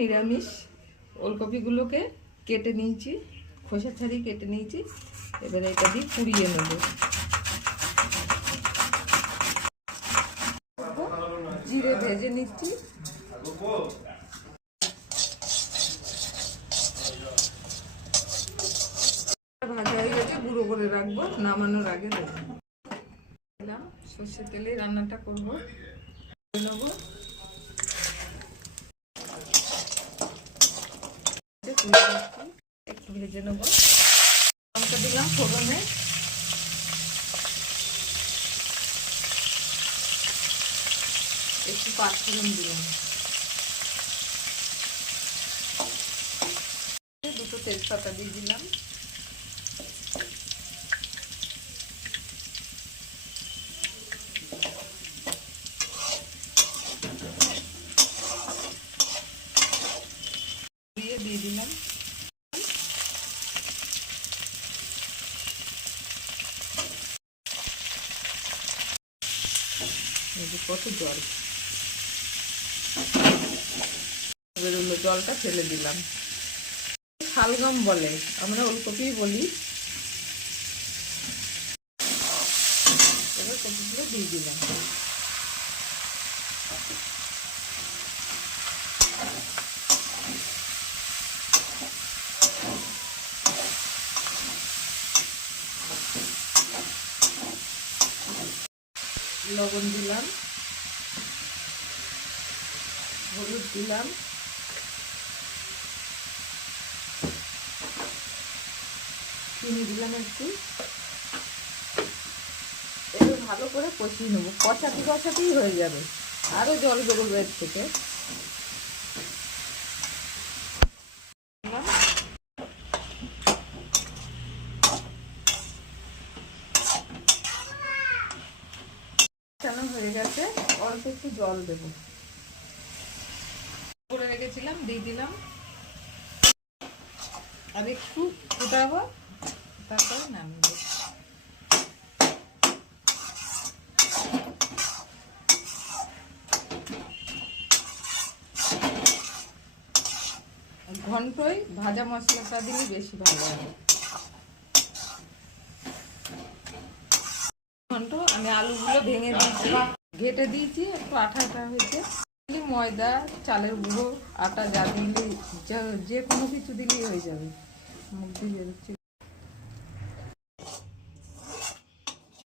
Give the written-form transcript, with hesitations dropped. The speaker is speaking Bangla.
নিরামিষ ওলকপিগুলোকে কেটে নিয়েছি, খোসা ছাড়িয়ে কেটে নিয়েছি। এবারে এটা দিয়ে পুড়িয়ে নেব। জিরে ভেজে নিচ্ছি। ভাজা হয়ে গেছে, গুঁড়ো করে রাখবো, নামানোর আগে দেবো। সর্ষের তেলে রান্নাটা করবো। নেবো একটু ভেজে নেবো। লঙ্কা দিলাম ফোড়নে, একটু পাঁচফোড়ন দিলাম, দুটো তেজপাতা দিয়ে দিলাম, দিয়ে দিলাম কত জল বেরোলো, জলটা ফেলে দিলাম। শালগম বলে, আমরা ওলকপি বলি। এবার কপিগুলো দিয়ে দিলাম। লবণ দিলাম, হলুদ দিলাম, চিনি দিলাম একটু। এবার ভালো করে কষিয়ে নেবো, কষাতেই হয়ে যাবে, আরো জল বেরোবে এর থেকে। হয়ে গেছে, অল্প একটু জল দেবো, করে রেখেছিলাম, দিয়ে দিলাম। আর একটু ফুটাবো, তারপরে নামিয়ে দেবো। ঘন্টই ভাজা মশলাটা দিলে বেশি ভালো হবে। ঘন্ট আমি আলুগুলো ভেঙে দিয়েছি, ঘেটে দিয়েছি, একটু আঠা আঠা হয়েছে। ময়দা, চালের গুঁড়ো, আটা যা দিলে, যে কোনো কিছু দিলেই হয়ে যাবে। মুখ দিয়ে বেরোচ্ছে।